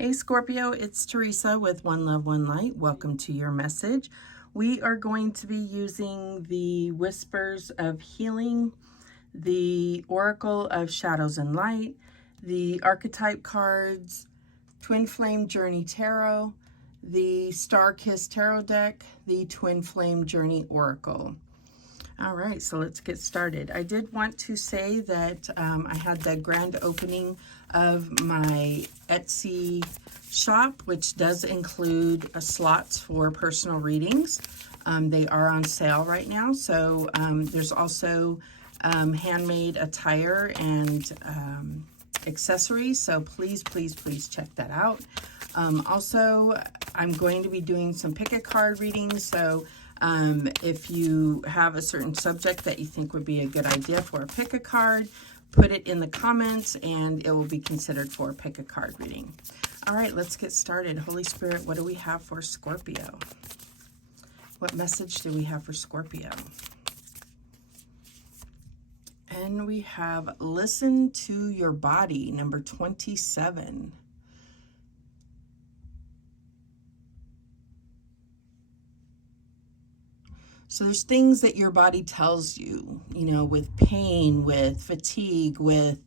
Hey Scorpio, it's Teresa with One Love, One Light. Welcome to your message. We are going to be using the Whispers of Healing, the Oracle of Shadows and Light, the Archetype cards, Twin Flame Journey Tarot, the Star Kiss Tarot deck, the Twin Flame Journey Oracle. All right, so let's get started. I did want to say that I had the grand opening of my Etsy shop, which does include slots for personal readings. They are on sale right now, so there's also handmade attire and accessories, so please check that out. Also, I'm going to be doing some pick-a-card readings, so if you have a certain subject that you think would be a good idea for a pick-a-card, put it in the comments and it will be considered for a pick-a-card reading. All right, let's get started. Holy Spirit, what do we have for Scorpio? What message do we have for Scorpio? And we have Listen to Your Body, number 27. So there's things that your body tells you, with pain, with fatigue, with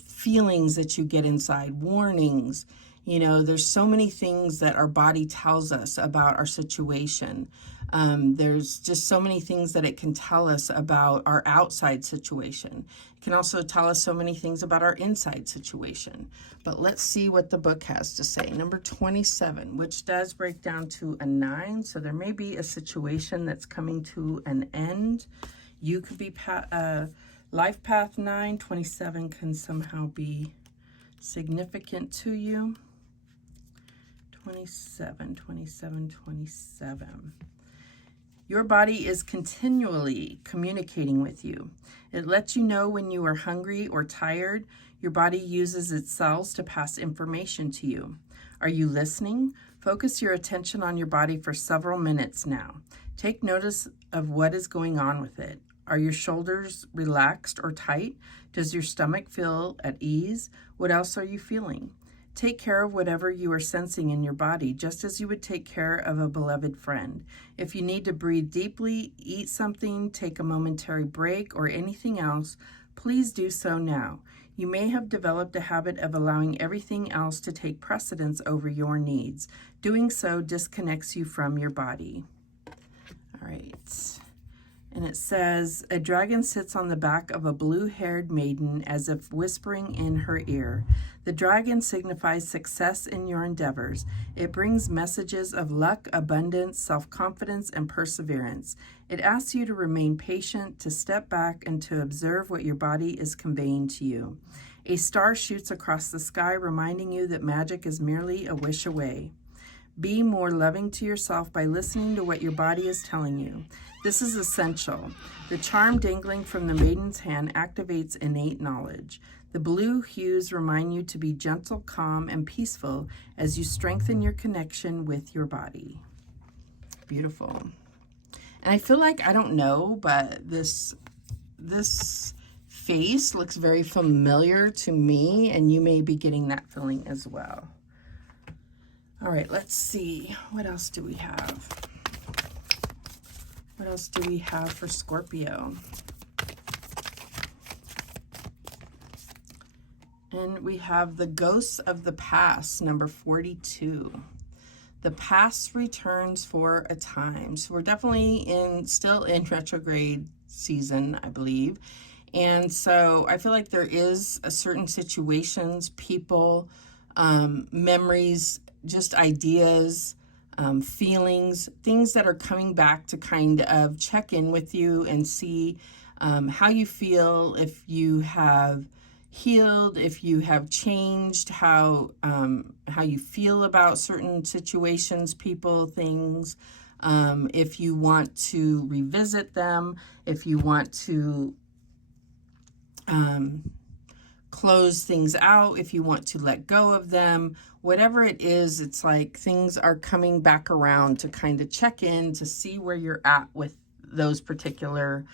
feelings that you get inside, warnings. There's so many things that our body tells us about our situation. There's just so many things that it can tell us about our outside situation. It can also tell us so many things about our inside situation. But let's see what the book has to say. Number 27, which does break down to a 9. So there may be a situation that's coming to an end. You could be life path 9. 27 can somehow be significant to you. 27. Your body is continually communicating with you. It lets you know when you are hungry or tired. Your body uses its cells to pass information to you. Are you listening? Focus your attention on your body for several minutes now. Take notice of what is going on with it. Are your shoulders relaxed or tight? Does your stomach feel at ease? What else are you feeling? Take care of whatever you are sensing in your body, just as you would take care of a beloved friend. If you need to breathe deeply, eat something, take a momentary break, or anything else, please do so now. You may have developed a habit of allowing everything else to take precedence over your needs. Doing so disconnects you from your body. All right. And it says, a dragon sits on the back of a blue-haired maiden as if whispering in her ear. The dragon signifies success in your endeavors. It brings messages of luck, abundance, self-confidence, and perseverance. It asks you to remain patient, to step back, and to observe what your body is conveying to you. A star shoots across the sky, reminding you that magic is merely a wish away. Be more loving to yourself by listening to what your body is telling you. This is essential. The charm dangling from the maiden's hand activates innate knowledge. The blue hues remind you to be gentle, calm, and peaceful as you strengthen your connection with your body. Beautiful. And I feel like, I don't know, but this face looks very familiar to me, and you may be getting that feeling as well. All right, let's see. What else do we have? What else do we have for Scorpio? And we have the Ghosts of the Past, number 42. The past returns for a time. So we're definitely still in retrograde season, I believe. And so I feel like there is a certain situations, people, memories, just ideas, feelings, things that are coming back to kind of check in with you and see how you feel, if you have healed, if you have changed, how you feel about certain situations, people, things, if you want to revisit them, if you want to close things out, if you want to let go of them, whatever it is, it's like things are coming back around to kind of check in to see where you're at with those particular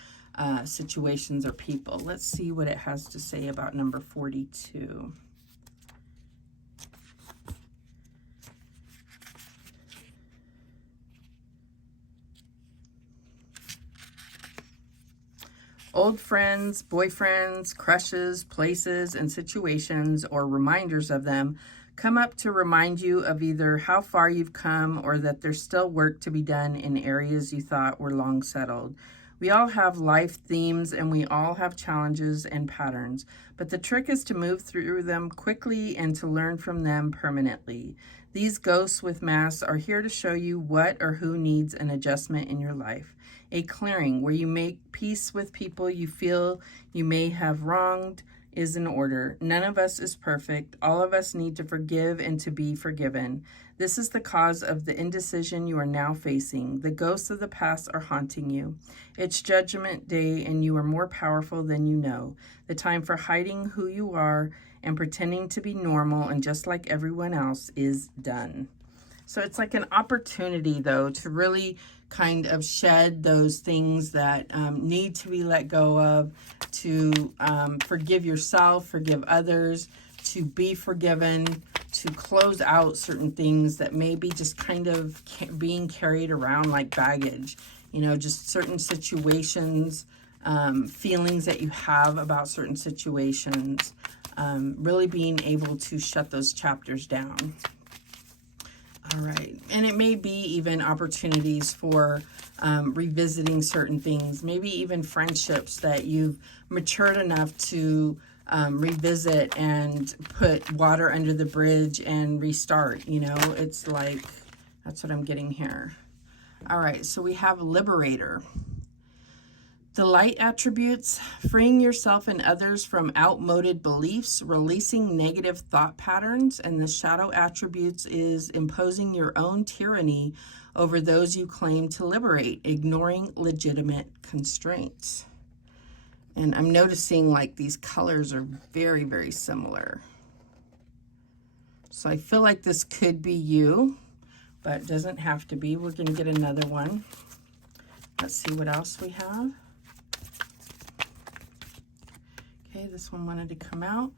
situations or people. Let's see what it has to say about number 42. Old friends, boyfriends, crushes, places, and situations, or reminders of them come up to remind you of either how far you've come or that there's still work to be done in areas you thought were long settled. We all have life themes and we all have challenges and patterns, but the trick is to move through them quickly and to learn from them permanently. These ghosts with masks are here to show you what or who needs an adjustment in your life. A clearing where you make peace with people you feel you may have wronged is in order. None of us is perfect. All of us need to forgive and to be forgiven. This is the cause of the indecision you are now facing. The ghosts of the past are haunting you. It's Judgment Day and you are more powerful than you know. The time for hiding who you are and pretending to be normal and just like everyone else is done. So it's like an opportunity, though, to really kind of shed those things that need to be let go of, to forgive yourself, forgive others, to be forgiven, to close out certain things that may be just kind of being carried around like baggage. You know, just certain situations, feelings that you have about certain situations, really being able to shut those chapters down. All right, and it may be even opportunities for revisiting certain things, maybe even friendships that you've matured enough to revisit and put water under the bridge and restart. You know, it's like, that's what I'm getting here. All right, so we have Liberator. The light attributes: freeing yourself and others from outmoded beliefs, releasing negative thought patterns, and the shadow attributes is imposing your own tyranny over those you claim to liberate, ignoring legitimate constraints. And I'm noticing like these colors are very, very similar. So I feel like this could be you, but it doesn't have to be. We're going to get another one. Let's see what else we have. Okay, this one wanted to come out.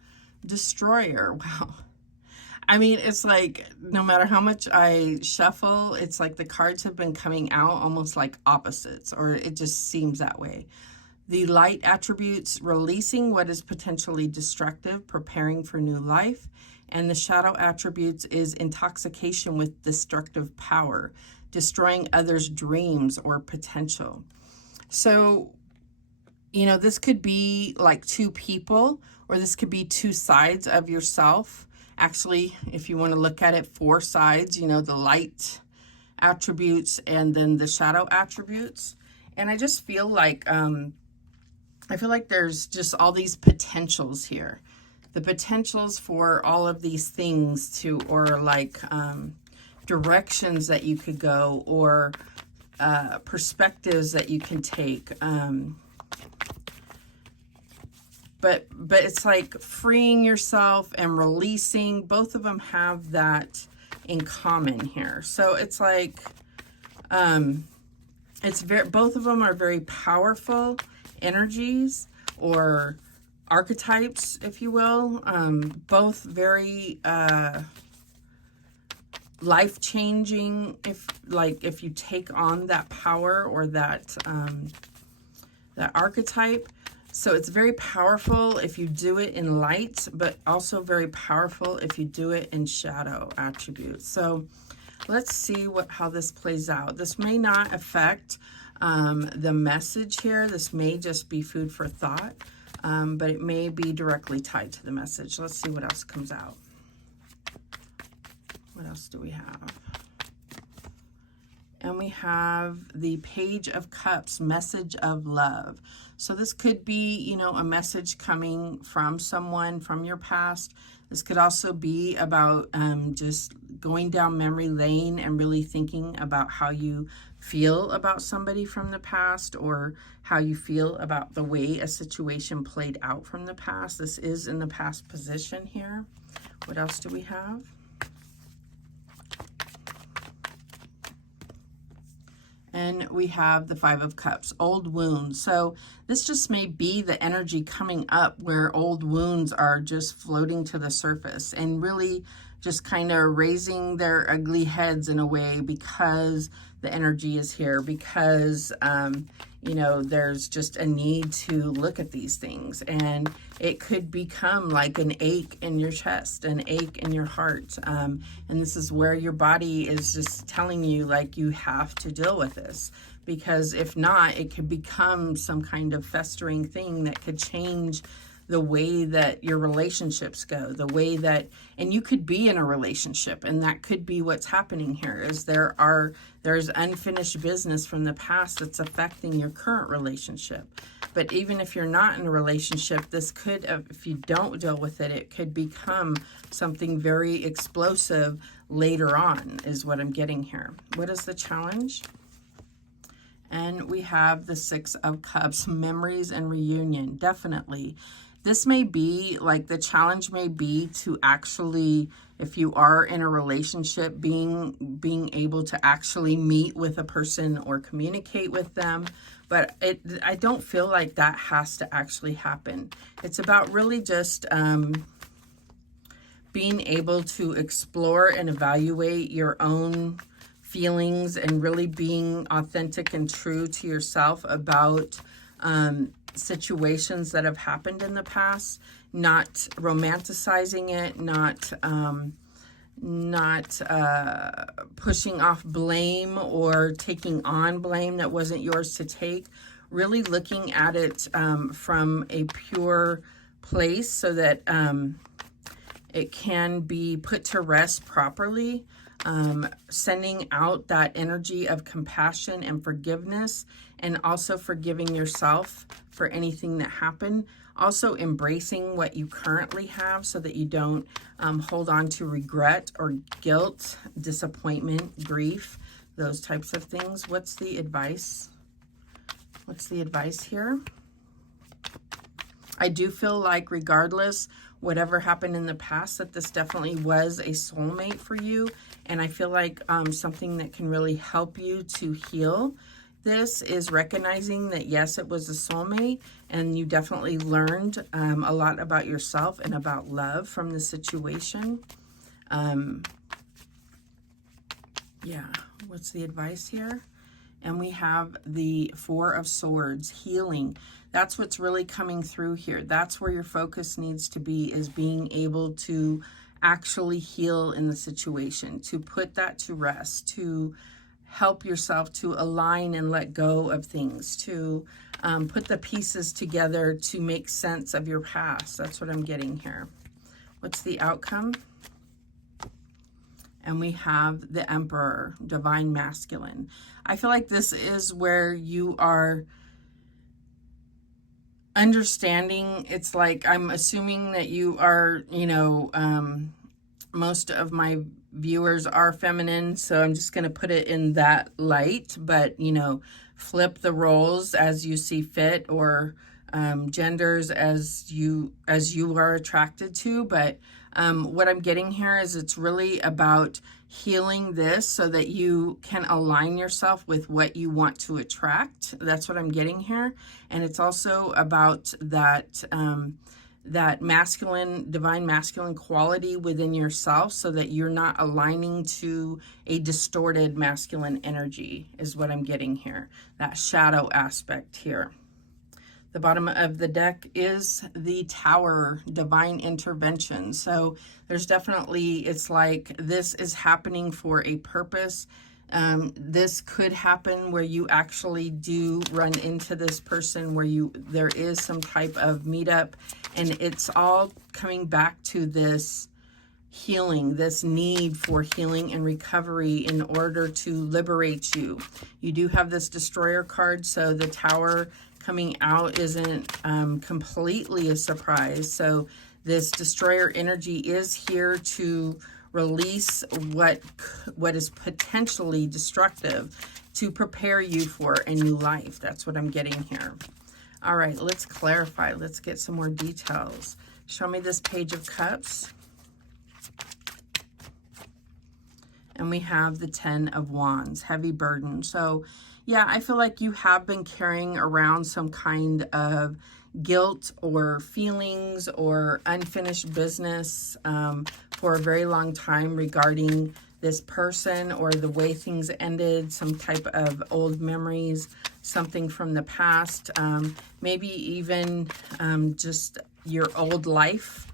Destroyer. Wow. I mean, it's like no matter how much I shuffle, it's like the cards have been coming out almost like opposites, or it just seems that way. The light attributes: releasing what is potentially destructive, preparing for new life. And the shadow attributes is intoxication with destructive power, destroying others' dreams or potential. So, you know, this could be like two people, or this could be two sides of yourself. Actually, if you want to look at it, four sides, you know, the light attributes and then the shadow attributes. And I just feel like, there's just all these potentials here. The potentials for all of these things to, or like directions that you could go, or perspectives that you can take. But it's like freeing yourself and releasing. Both of them have that in common here. So it's like, both of them are very powerful energies or archetypes, if you will. Both very life-changing if you take on that power or that archetype. So it's very powerful if you do it in light, but also very powerful if you do it in shadow attributes. So let's see how this plays out. This may not affect the message here. This may just be food for thought, but it may be directly tied to the message. Let's see what else comes out. What else do we have? And we have the Page of Cups, message of love. So this could be, you know, a message coming from someone from your past. This could also be about just going down memory lane and really thinking about how you feel about somebody from the past, or how you feel about the way a situation played out from the past. This is in the past position here. What else do we have? And we have the Five of Cups, old wounds. So this just may be the energy coming up where old wounds are just floating to the surface and really just kind of raising their ugly heads in a way, because the energy is here, because, you know, there's just a need to look at these things, and it could become like an ache in your chest, an ache in your heart. And this is where your body is just telling you, like, you have to deal with this, because if not, it could become some kind of festering thing that could change the way that your relationships go, the way that, and you could be in a relationship, and that could be what's happening here, is there's unfinished business from the past that's affecting your current relationship. But even if you're not in a relationship, this could, if you don't deal with it, it could become something very explosive later on, is what I'm getting here. What is the challenge? And we have the Six of Cups, memories and reunion. Definitely. This may be, like, the challenge may be to actually, if you are in a relationship, being able to actually meet with a person or communicate with them. But I don't feel like that has to actually happen. It's about really just being able to explore and evaluate your own feelings, and really being authentic and true to yourself about situations that have happened in the past, not romanticizing it, not pushing off blame or taking on blame that wasn't yours to take. Really looking at it from a pure place, so that it can be put to rest properly. Sending out that energy of compassion and forgiveness, and also forgiving yourself for anything that happened. Also embracing what you currently have, so that you don't hold on to regret or guilt, disappointment, grief, those types of things. What's the advice? What's the advice here? I do feel like, regardless, whatever happened in the past, that this definitely was a soulmate for you. And I feel like something that can really help you to heal this is recognizing that, yes, it was a soulmate, and you definitely learned a lot about yourself and about love from the situation. Yeah, what's the advice here? And we have the Four of Swords, healing. That's what's really coming through here. That's where your focus needs to be, is being able to actually heal in the situation, to put that to rest, to help yourself to align and let go of things, to put the pieces together to make sense of your past. That's what I'm getting here. What's the outcome? And we have the Emperor, divine masculine. I feel like this is where you are understanding. It's like, I'm assuming that you are, you know, most of my viewers are feminine, so I'm just going to put it in that light. But, you know, flip the roles as you see fit, or genders as you are attracted to. But what I'm getting here is it's really about healing this, so that you can align yourself with what you want to attract. That's what I'm getting here. And it's also about that that masculine, divine masculine quality within yourself, so that you're not aligning to a distorted masculine energy, is what I'm getting here. That shadow aspect here. The bottom of the deck is the Tower, divine intervention. So there's definitely, it's like this is happening for a purpose. This could happen where you actually do run into this person, where there is some type of meetup, and it's all coming back to this healing, this need for healing and recovery in order to liberate you. You do have this Destroyer card, so the Tower coming out isn't completely a surprise. So this Destroyer energy is here to release what is potentially destructive, to prepare you for a new life. That's what I'm getting here. All right, let's clarify. Let's get some more details. Show me this Page of Cups. And we have the Ten of Wands, heavy burden. So yeah, I feel like you have been carrying around some kind of guilt or feelings or unfinished business for a very long time regarding this person or the way things ended, some type of old memories, something from the past, maybe even just your old life,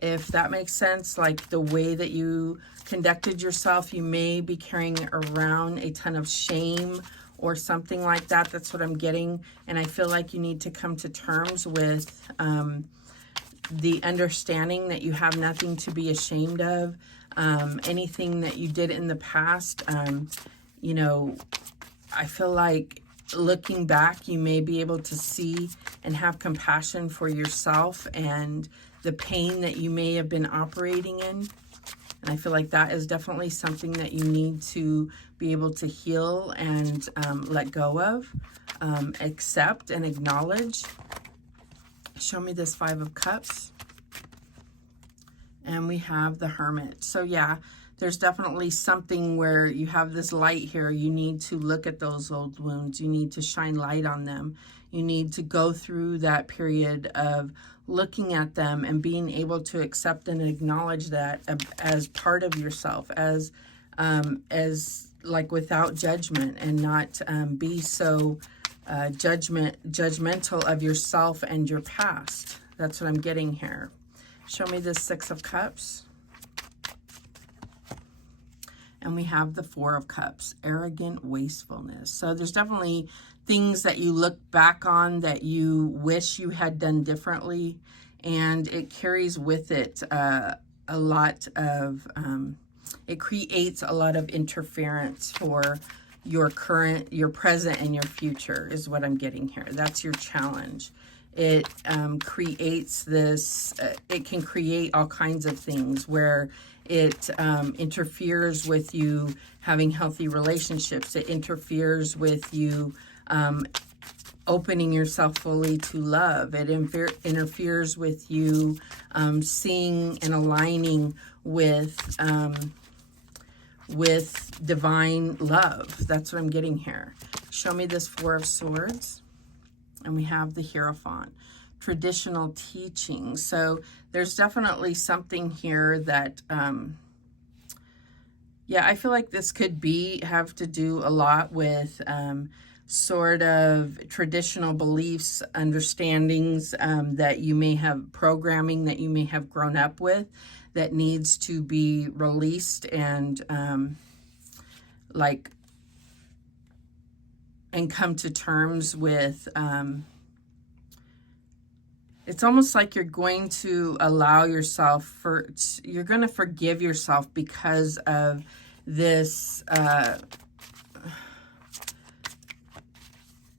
if that makes sense, like the way that you conducted yourself. You may be carrying around a ton of shame or something like that. That's what I'm getting. And I feel like you need to come to terms with the understanding that you have nothing to be ashamed of. Anything that you did in the past, you know, I feel like looking back, you may be able to see and have compassion for yourself and the pain that you may have been operating in. And I feel like that is definitely something that you need to be able to heal and let go of, accept and acknowledge. Show me this Five of Cups. And we have the Hermit. So yeah, there's definitely something where you have this light here. You need to look at those old wounds. You need to shine light on them. You need to go through that period of looking at them and being able to accept and acknowledge that as part of yourself, as like without judgment, and not be so judgmental of yourself and your past. That's what I'm getting here. Show me this Six of Cups. And we have the Four of Cups, arrogant wastefulness. So there's definitely things that you look back on that you wish you had done differently. And it carries with it a lot of, it creates a lot of interference for your current, your present, and your future is what I'm getting here. That's your challenge. It creates this, it can create all kinds of things where it interferes with you having healthy relationships. It interferes with you opening yourself fully to love. It interferes with you seeing and aligning with divine love. That's what I'm getting here. Show me this Four of Swords. And we have the Hierophant, traditional teaching. So there's definitely something here that, yeah, I feel like this could have to do a lot with sort of traditional beliefs, understandings that you may have, programming that you may have grown up with that needs to be released and and come to terms with, it's almost like you're going to allow yourself you're going to forgive yourself because of this,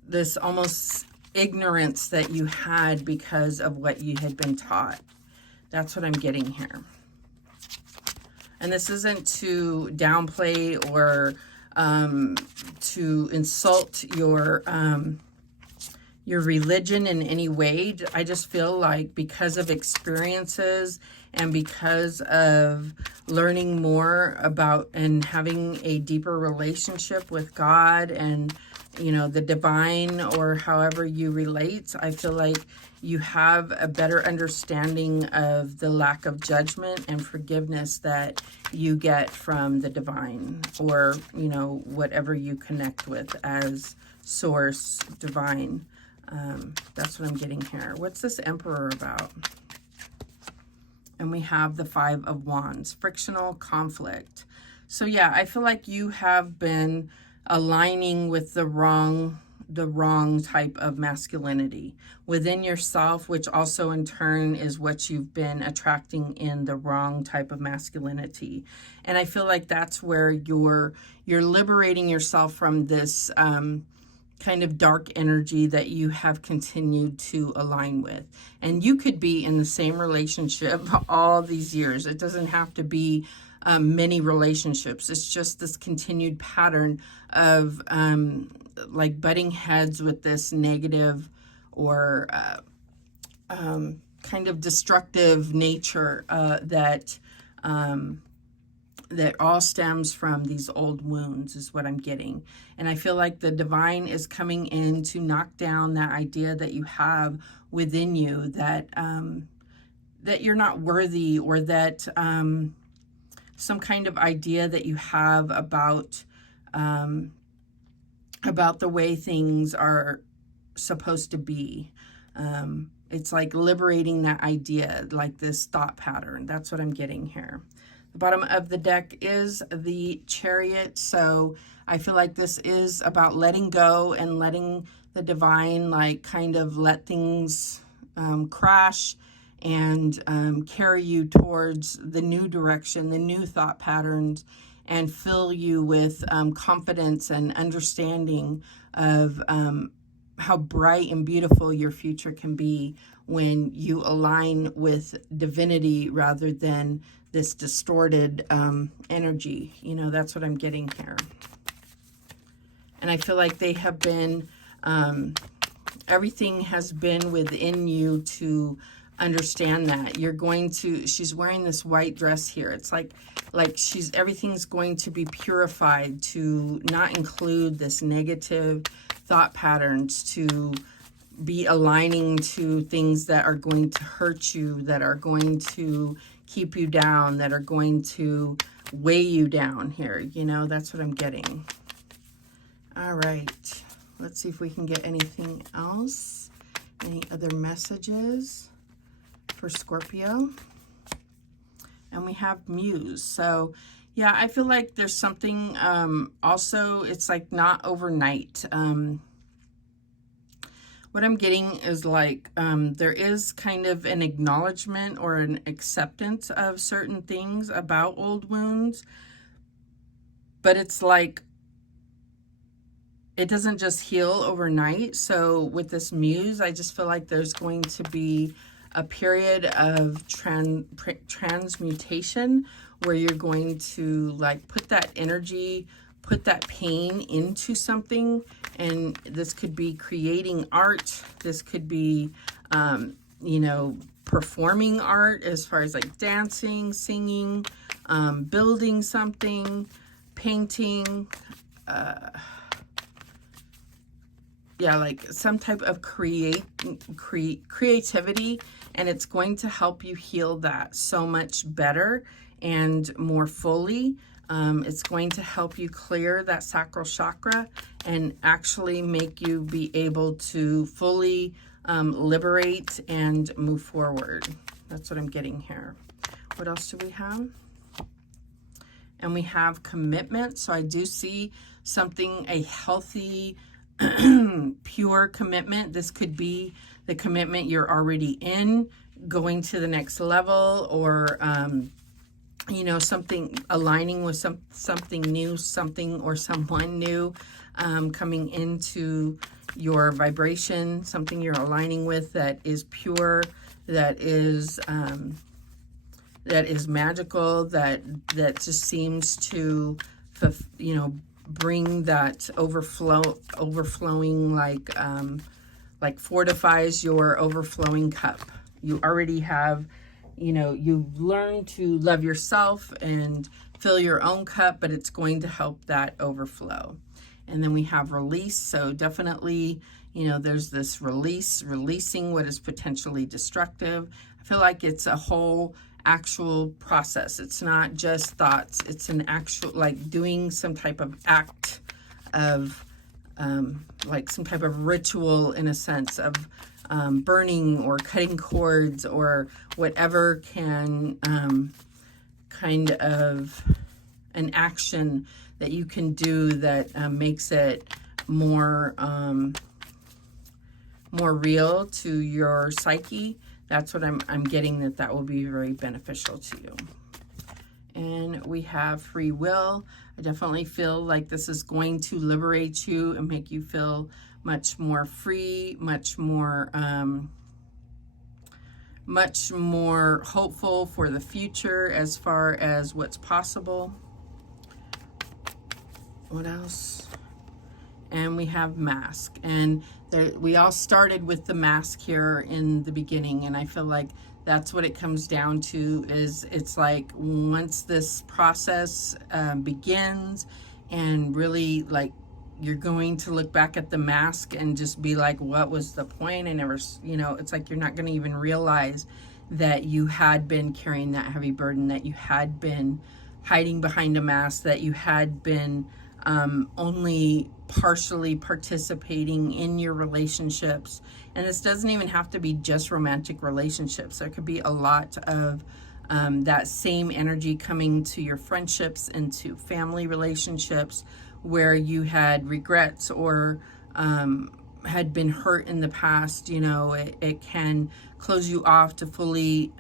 this almost ignorance that you had because of what you had been taught. That's what I'm getting here. And this isn't to downplay or to insult your religion in any way. I just feel like because of experiences and because of learning more about and having a deeper relationship with God and, you know, the divine, or however you relate, I feel like you have a better understanding of the lack of judgment and forgiveness that you get from the divine, or, you know, whatever you connect with as source, divine. That's what I'm getting here. What's this Emperor about? And we have the Five of Wands, frictional conflict. So yeah, I feel like you have been aligning with the wrong type of masculinity within yourself, which also in turn is what you've been attracting in the wrong type of masculinity. And I feel like that's where you're liberating yourself from this kind of dark energy that you have continued to align with. And you could be in the same relationship all these years. It doesn't have to be many relationships. It's just this continued pattern of like butting heads with this negative or kind of destructive nature that all stems from these old wounds is what I'm getting. And I feel like the divine is coming in to knock down that idea that you have within you that that you're not worthy, or that some kind of idea that you have about the way things are supposed to be. It's like liberating that idea, like this thought pattern. That's what I'm getting here. The bottom of the deck is the Chariot. So I feel like this is about letting go and letting the divine, like, kind of let things crash and carry you towards the new direction, the new thought patterns, and fill you with confidence and understanding of how bright and beautiful your future can be when you align with divinity rather than this distorted energy. You know, that's what I'm getting here. And I feel like they have been, everything has been within you to understand that. You're going to, she's wearing this white dress here. It's like everything's going to be purified to not include this negative thought patterns, to be aligning to things that are going to hurt you, that are going to keep you down, that are going to weigh you down here. You know, that's what I'm getting. All right. Let's see if we can get anything else. Any other messages for Scorpio? And we have Muse. So yeah, I feel like there's something also, it's like not overnight. What I'm getting is like there is kind of an acknowledgement or an acceptance of certain things about old wounds, but it's like it doesn't just heal overnight. So with this Muse, I just feel like there's going to be a period of transmutation where you're going to like put that energy, put that pain into something. And this could be creating art. This could be, you know, performing art as far as like dancing, singing, building something, painting, yeah, like some type of creativity, and it's going to help you heal that so much better and more fully. It's going to help you clear that sacral chakra and actually make you be able to fully liberate and move forward. That's what I'm getting here. What else do we have? And we have commitment. So I do see something, a healthy, pure commitment. This could be the commitment you're already in, going to the next level, or you know, something aligning with something new, something or someone new coming into your vibration, something you're aligning with that is pure, that is magical, that just seems to, you know, bring that overflowing, like fortifies your overflowing cup. You already have, you know, you've learned to love yourself and fill your own cup, but it's going to help that overflow. And then we have release. So definitely, you know, there's this releasing what is potentially destructive. I feel like it's a whole actual process. It's not just thoughts. It's an actual, like doing some type of act of, like some type of ritual in a sense of burning or cutting cords or whatever can kind of an action that you can do that makes it more more real to your psyche. That's what I'm getting, that will be very beneficial to you. And we have free will. I definitely feel like this is going to liberate you and make you feel much more free, much more hopeful for the future as far as what's possible. What else? And we have mask. And there, we all started with the mask here in the beginning, and I feel like that's what it comes down to. Is it's like once this process begins, and really like you're going to look back at the mask and just be like, what was the point? I never, you know, it's like you're not going to even realize that you had been carrying that heavy burden, that you had been hiding behind a mask, that you had been only partially participating in your relationships. And this doesn't even have to be just romantic relationships. There could be a lot of that same energy coming to your friendships and to family relationships, where you had regrets or had been hurt in the past. You know, it can close you off to fully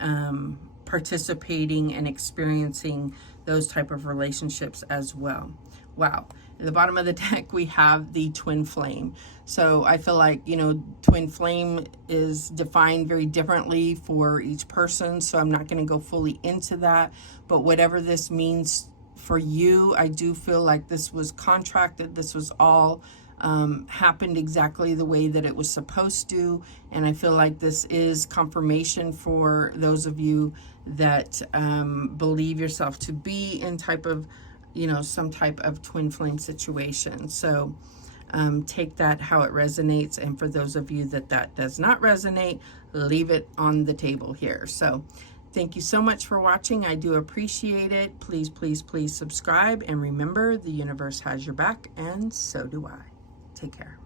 participating and experiencing those type of relationships as well. Wow. At the bottom of the deck, we have the twin flame. So I feel like, you know, twin flame is defined very differently for each person. So I'm not going to go fully into that. But whatever this means for you, I do feel like this was contracted. This was all happened exactly the way that it was supposed to. And I feel like this is confirmation for those of you that believe yourself to be in type of, you know, some type of twin flame situation. So take that how it resonates. And for those of you that does not resonate, leave it on the table here. So thank you so much for watching. I do appreciate it. Please, please, please subscribe. And remember, the universe has your back, and so do I. Take care.